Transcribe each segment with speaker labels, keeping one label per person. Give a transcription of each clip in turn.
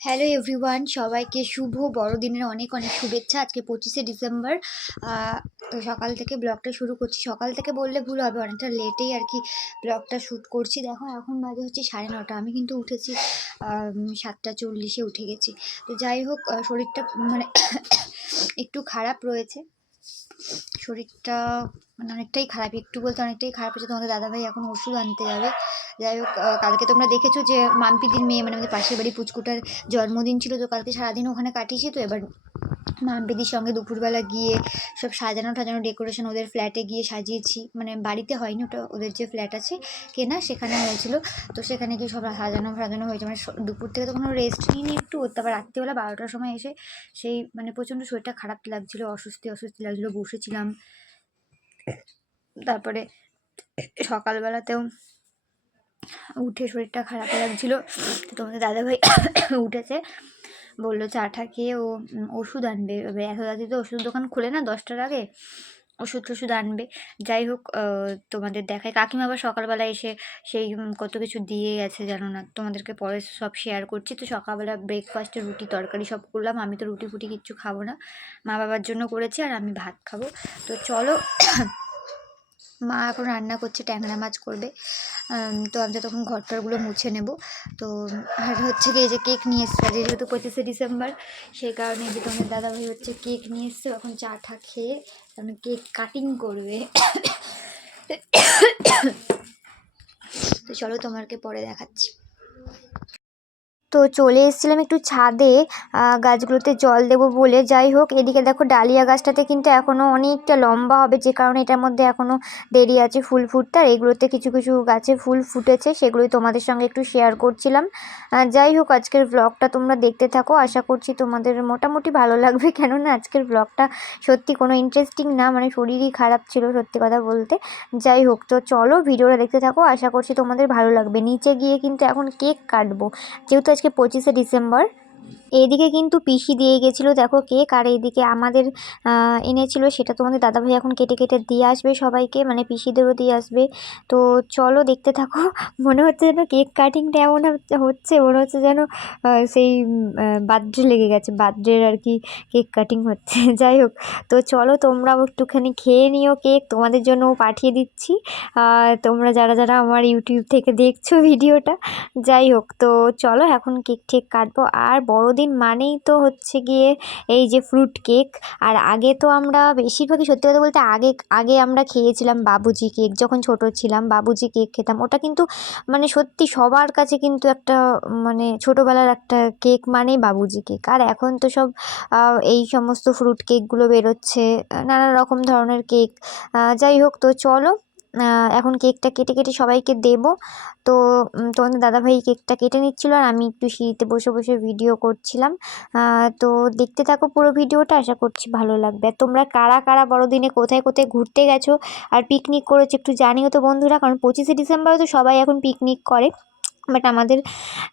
Speaker 1: Hello everyone সবাইকে শুভ বড়দিনের অনেক অনেক শুভেচ্ছা। আজকে পঁচিশে ডিসেম্বর তো সকাল থেকে ব্লগটা শুরু করছি। সকাল থেকে বললে ভুল হবে, অনেকটা লেটেই আর কি ব্লগটা শ্যুট করছি। দেখো, এখন বাজে হচ্ছে সাড়ে নটা। আমি কিন্তু উঠেছি সাতটা চল্লিশে উঠে গেছি। তো যাই হোক শরীরটা মানে একটু খারাপ রয়েছে। শরীরটা মানে অনেকটাই খারাপ। একটু বলতে অনেকটাই খারাপ হয়েছে। তোমাদের দাদাভাই এখন ওষুধ আনতে যাবে। যাই হোক কালকে তোমরা দেখেছ যে মাম্পিদির মেয়ে মানে আমাদের পাশের বাড়ি পুচকুটার জন্মদিন ছিল, তো কালকে সারাদিন ওখানে কাটিয়েছি তো, এবার মাম্পিদির সঙ্গে দুপুরবেলা গিয়ে সব সাজানো টাজানো ডেকোরেশন ওদের ফ্ল্যাটে গিয়ে সাজিয়েছি। মানে বাড়িতে হয়নি, ওটা ওদের যে ফ্ল্যাট আছে কেনা সেখানে হয়েছিল। তো সেখানে গিয়ে সব সাজানো সাজানো হয়েছে। মানে দুপুর থেকে তো কোনো রেস্ট নিইনি একটু তারপর রাত্রিবেলা বারোটার সময় এসে সেই মানে প্রচণ্ড শরীরটা খারাপ লাগছিল, অস্বস্তি অস্বস্তি লাগছিল, বসেছিলাম। তারপরে সকালবেলাতেও উঠে শরীরটা খারাপ লাগছিল। তো তোমাদের দাদাভাই উঠেছে। বলল চাটা খেয়ে ও ওষুধ আনবে। এবার এত রাতে তো ওষুধ দোকান খুলে না, দশটার আগে ওষুধ টষুধ আনবে। যাই হোক তোমাদের দেখায়। কাকিমা আবার সকালবেলা এসে সেই কত কিছু দিয়ে গেছে জানো না? তোমাদেরকে পরে সব শেয়ার করছি। তো সকালবেলা ব্রেকফাস্টে রুটি, তরকারি সব করলাম। আমি তো রুটি ফুটি কিচ্ছু খাব না। মা বাবার জন্য করেছি আর আমি ভাত খাব। তো চলো মা এখন রান্না করছে, ট্যাংরা মাছ করবে। তো আমি যতক্ষণ ঘরটারগুলো মুছে নেব। তো আর হচ্ছে কি, এই যে কেক নিয়ে এসছে যেহেতু পঁচিশে ডিসেম্বর, সেই কারণে যে তোমাদের দাদাভাই হচ্ছে কেক নিয়ে এসছে, এখন চা টা খেয়ে আমি কেক কাটিং করবে। তো চলো তোমাকে পরে দেখাচ্ছি। তো চলে এসেছিলাম একটু ছাদে গাছগুলোতে জল দেবো বলে। যাই হোক, এদিকে দেখো ডালিয়া গাছটাতে কিন্তু এখনও অনেকটা লম্বা হবে, যে কারণে এটার মধ্যে এখনও দেরি আছে ফুল ফুটতে। আর এগুলোতে কিছু কিছু গাছে ফুল ফুটেছে, সেগুলোই তোমাদের সঙ্গে একটু শেয়ার করছিলাম। যাই হোক, আজকের ব্লগটা তোমরা দেখতে থাকো। আশা করছি তোমাদের মোটামুটি ভালো লাগবে, কেননা আজকের ব্লগটা সত্যি কোনো ইন্টারেস্টিং না মানে শরীরই খারাপ ছিল সত্যি কথা বলতে। যাই হোক, তো চলো ভিডিওটা দেখতে থাকো। আশা করছি তোমাদের ভালো লাগবে। নিচে গিয়ে কিন্তু এখন কেক কাটবো। যেহেতু আজকে পঁচিশে ডিসেম্বর এইদিকে কিন্তু পিসি দিয়ে গেছিল, দেখো কেক আর এইদিকে আমাদের এনেছিল, সেটা তোমাদের দাদাভাই এখন কেটে কেটে দিয়ে আসবে সবাইকে মানে পিসিদেরও দিয়ে আসবে। তো চলো দেখতে থাকো, মনে হচ্ছে যেন কেক কাটিংটা এমন হচ্ছে- মনে হচ্ছে যেন সেই বার্থডে লেগে গেছে, বার্থডের আর কি কেক কাটিং হচ্ছে, যাই হোক। তো চলো তোমরাও একটুখানি খেয়ে নিও কেক, তোমাদের জন্যও পাঠিয়ে দিচ্ছি। তোমরা যারা যারা আমার ইউটিউব থেকে দেখছ ভিডিওটা, যাই হোক, তো চলো এখন কেক ঠেক কাটবো, আর বড়দিন মানেই তো হচ্ছে গিয়ে এই যে ফ্রুট কেক আর আগে তো আমরা বেশিরভাগই সত্যি কথা বলতে আগে আগে আমরা খেয়েছিলাম বাবুজি কেক যখন ছোট ছিলাম বাবুজি কেক খেতাম। ওটা কিন্তু মানে সত্যি সবার কাছে কিন্তু একটা মানে ছোটোবেলার একটা কেক মানেই বাবুজি কেক আর এখন তো সব এই সমস্ত ফ্রুট কেকগুলো বেরোচ্ছে, নানা রকম ধরনের কেক যাই হোক তো চলো এখন কেকটা কেটে কেটে সবাইকে দেব। তো তোমাদের দাদাভাই কেকটা কেটে নিচ্ছিল আর আমি একটু সিঁড়িতে বসে বসে ভিডিও করছিলাম। তো দেখতে থাকো পুরো ভিডিওটা, আশা করছি ভালো লাগবে। আর তোমরা কারা কারা বড়দিনে কোথায় কোথায় ঘুরতে গেছো আর পিকনিক করেছ একটু জানিও তো বন্ধুরা, কারণ পঁচিশে ডিসেম্বরে তো সবাই এখন পিকনিক করে। বাট আমাদের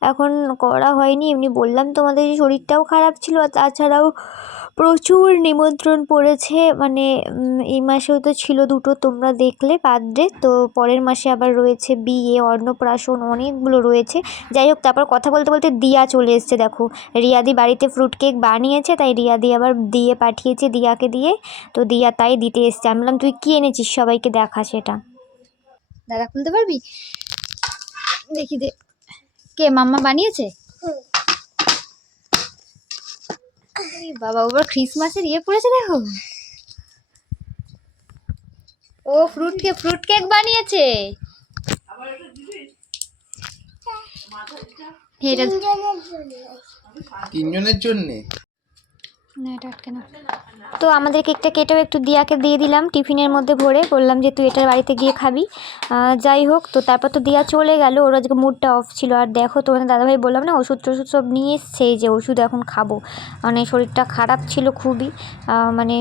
Speaker 1: এখন করা হয়নি। এমনি বললাম তোমাদের শরীরটাও খারাপ ছিল আর তাছাড়াও প্রচুর নিমন্ত্রণ পড়েছে। মানে এই মাসেও তো ছিল দুটো, তোমরা দেখলে বার্থডে তো পরের মাসে আবার রয়েছে বিয়ে, অন্নপ্রাশন অনেকগুলো রয়েছে। যাই হোক, তারপর কথা বলতে বলতে দিয়া চলে এসছে, দেখো। রিয়াদি বাড়িতে ফ্রুট কেক বানিয়েছে, তাই রিয়াদি আবার দিয়ে পাঠিয়েছে দিয়াকে দিয়ে। তো দিয়া তাই দিতে এসছে। আমি বললাম, তুই কী এনেছিস সবাইকে দেখা সেটা? দাদা, খুলতে পারবি? দেখি দে। কে মাম্মা বানিয়েছে? বাবা ওবার ক্রিসমাসের ইয়ে পড়েছে দেখো। ও ফ্রুট কেক ফ্রুট কেক বানিয়েছে।
Speaker 2: তিনজনের জন্যে?
Speaker 1: এটা তো আমাদের কেকটা কেটেও একটু দিয়াকে দিয়ে দিলাম, টিফিনের মধ্যে ভরে। বললাম যে, তুই এটার বাড়িতে গিয়ে খাবি। যাই হোক, তো তারপর তো দিয়া চলে গেল। ওর আজকে মুডটা অফ ছিল। আর দেখো তোমাদের দাদাভাই বললাম, না, ওষুধ টষুধ সব নিয়ে এসছে যে ওষুধ এখন খাব। মানে শরীরটা খারাপ ছিল খুবই। মানে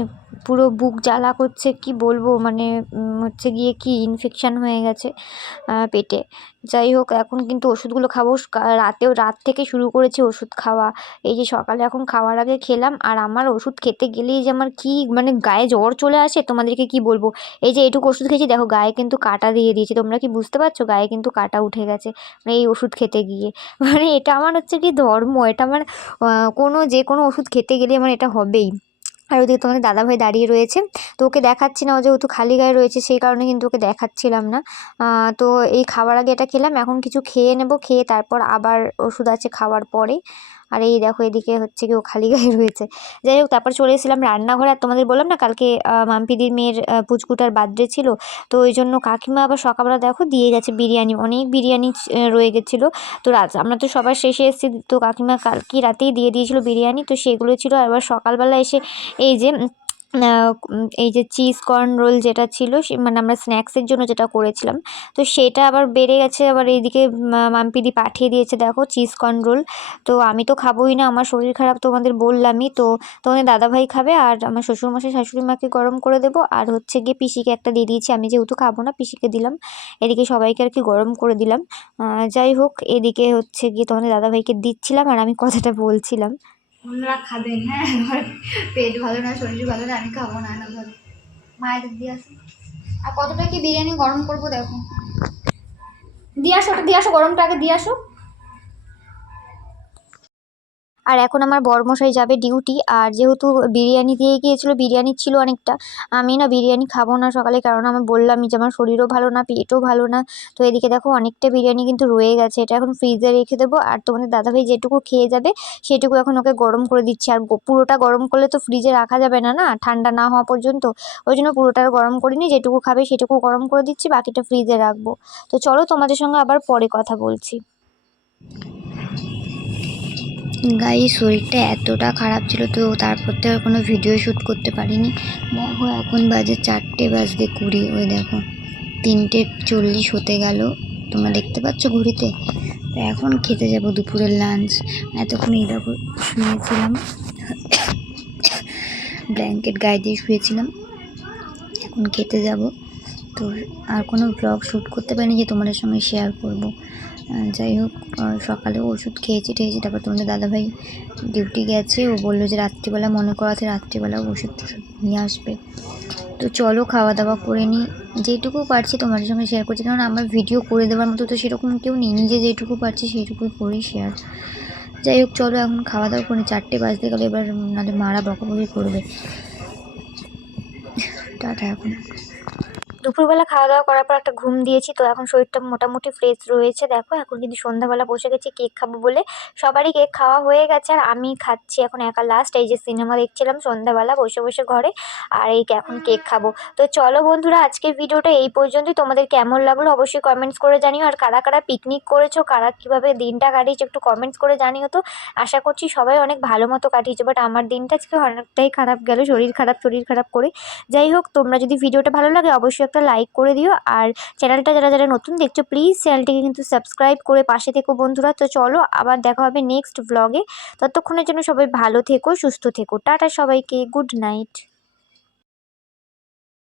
Speaker 1: পুরো বুক জ্বালা করছে, কি বলব? মানে হচ্ছে গিয়ে কি ইনফেকশান হয়ে গেছে পেটে। যাই হোক, এখন কিন্তু ওষুধগুলো খাব। রাতেও, রাত থেকে শুরু করেছি ওষুধ খাওয়া। এই যে সকালে এখন খাওয়ার আগে খেলাম, আর আমার ওষুধ খেতে গেলেই যে আমার কি মানে গায়ে জ্বর চলে আসে, তোমাদেরকে কি বলব? এই যে এইটুকু ওষুধ খেয়েছি, দেখো গায়ে কিন্তু কাটা দিয়ে দিয়েছে। তোমরা কি বুঝতে পারছ? গায়ে কিন্তু কাটা উঠে গেছে মানে এই ওষুধ খেতে গিয়ে। মানে এটা আমার হচ্ছে কি ধর্ম, এটা আমার কোনো যে কোনো ওষুধ খেতে গেলে আমার এটা হবেই। আর ওদিকে তোমাদের দাদা ভাই দাঁড়িয়ে রয়েছে। তো ওকে দেখাচ্ছি না, ও যেহেতু খালি গায়ে রয়েছে, সেই কারণে কিন্তু ওকে দেখাচ্ছিলাম না। তো এই খাবার আগে এটা খেলাম, এখন কিছু খেয়ে নেব, খেয়ে তারপর আবার ওষুধ আছে খাওয়ার পরে। আর এই দেখো এদিকে হচ্ছে কেউ খালি গায়ে রয়েছে। যাই হোক, তারপর চলে এসেছিলাম রান্নাঘরে। আর তোমাদের বললাম না, কালকে মাম্পিদির মেয়ের পুচকুটার বার্থডে ছিল। তো ওই জন্য কাকিমা আবার সকালবেলা দেখো দিয়ে গেছে বিরিয়ানি। অনেক বিরিয়ানি রয়ে গেছিল। তো রাত, আমরা তো সবার শেষে এসেছি। তো কাকিমা কালকে রাতেই দিয়ে দিয়েছিলো বিরিয়ানি। তো সেগুলো ছিল। আবার সকালবেলা এসে এই যে এই যে চিজ কর্ন রোল যেটা ছিল, সে মানে আমরা স্ন্যাক্সের জন্য যেটা করেছিলাম, তো সেটা আবার বেড়ে গেছে, আবার এইদিকে মাম্পিদি পাঠিয়ে দিয়েছে, দেখো চিজ কর্ন রোল। তো আমি তো খাবোই না, আমার শরীর খারাপ তোমাদের বললামই, তো তোমাদের দাদাভাই খাবে আর আমার শ্বশুরমশাই শাশুড়ি মাকে গরম করে দেবো। আর হচ্ছে গিয়ে পিসিকে একটা দিয়ে দিয়েছি, আমি যেহেতু খাব না, পিসিকে দিলাম। এদিকে সবাইকে আর কি গরম করে দিলাম। যাই হোক, এদিকে হচ্ছে গিয়ে তোমাদের দাদাভাইকে দিচ্ছিলাম আর আমি কথাটা বলছিলাম।
Speaker 2: অন্যরা খাবেন হ্যাঁ আমার পেট ভালো না শরীর ভালো না আমি খাব না না ভালো মায়েদের দিয়ে আসি। আর কতটা কি বিরিয়ানি গরম করব দেখো। দিয়ে আসো ওটা দিয়ে আসো গরমটা আগে, দিয়ে আসো।
Speaker 1: আর এখন আমার বরমশাই যাবে ডিউটি আর যেহেতু বিরিয়ানি দিয়ে গিয়েছিল, বিরিয়ানি ছিল অনেকটা, আমি না বিরিয়ানি খাব না সকালে, কারণ আমি বললামই যে আমার শরীরও ভালো না, পেটও ভালো না, তো এদিকে দেখো অনেকটা বিরিয়ানি কিন্তু রয়ে গেছে, এটা এখন ফ্রিজে রেখে দেবো, আর তোমাদের দাদাভাই যেটুকু খেয়ে যাবে, সেটুকু এখন ওকে গরম করে দিচ্ছি, আর পুরোটা গরম করলে তো ফ্রিজে রাখা যাবে না না? ঠান্ডা না হওয়া পর্যন্ত, ওই জন্য পুরোটা গরম করিনি, যেটুকু খাবে সেটুকু গরম করে দিচ্ছি, বাকিটা ফ্রিজে রাখব, তো চলো তোমাদের সঙ্গে আবার পরে কথা বলছি। গাই শরীরটা এতটা খারাপ ছিল তো তারপর তো আর কোনো ভিডিও শ্যুট করতে পারিনি। দেখো, এখন বাজে চারটে বাজতে কুড়ি, ওই দেখো। তিনটে চল্লিশ হতে গেল। তোমরা দেখতে পাচ্ছ ঘড়িতে? তো এখন খেতে যাব দুপুরের লাঞ্চ এতক্ষণ এই দেখো শুয়েছিলাম। ব্ল্যাঙ্কেট গায়ে দিয়ে শুয়েছিলাম। এখন খেতে যাব। তো আর কোনো ব্লগ শ্যুট করতে পারিনি যে তোমাদের সঙ্গে শেয়ার করব। যাই হোক সকালে ওষুধ খেয়েছি, টেয়েছি, তারপর তোমাদের দাদাভাই ডিউটি গেছে, ও বলল যে রাত্রিবেলা মনে করাতে রাত্রিবেলা ওষুধ নিয়ে আসবে। তো চলো খাওয়া দাওয়া করে নিই, যেটুকু পারছি তোমাদের সঙ্গে শেয়ার করছি, কারণ আমার ভিডিও করে দেওয়ার মতো তো সেরকম কেউ নেই, নিজে যেটুকু পারছি সেইটুকুই করি শেয়ার যাই হোক, চলো এখন খাওয়া দাওয়া করে। চারটে বাজতে গেলে, এবার নাহলে মারা বকাবকি করবে। টাটা এখন। দুপুরবেলা খাওয়া দাওয়া করার পর একটা ঘুম দিয়েছি, তো এখন শরীরটা মোটামুটি ফ্রেশ রয়েছে। দেখো, এখন কিন্তু সন্ধ্যাবেলা বসে গেছি কেক খাব বলে। সবারই কেক খাওয়া হয়ে গেছে আর আমি খাচ্ছি এখন একা লাস্ট এই যে সিনেমা দেখছিলাম সন্ধ্যাবেলা বসে বসে ঘরে, আর এই এখন কেক খাব। তো চলো বন্ধুরা, আজকের ভিডিওটা এই পর্যন্তই। তোমাদের কেমন লাগল অবশ্যই কমেন্টস করে জানিও। আর কারা কারা পিকনিক করেছ, কারা কীভাবে দিনটা কাটিয়েছো একটু কমেন্টস করে জানিও তো। আশা করছি সবাই অনেক ভালো মতো কাটিয়েছো বাট আমার দিনটা আজকে অনেকটাই খারাপ গেল, শরীর খারাপ শরীর খারাপ করে। যাই হোক, তোমরা যদি ভিডিওটা ভালো লাগে, অবশ্যই একটা লাইক করে দিও। আর চ্যানেলটা যারা যারা নতুন দেখছ প্লিজ চ্যানেলটিকে কিন্তু সাবস্ক্রাইব করে পাশে থেকো বন্ধুরা। তো চলো, আবার দেখা হবে নেক্সট ব্লগে ততক্ষণের জন্য সবাই ভালো থেকো, সুস্থ থেকো। টাটা সবাইকে গুড নাইট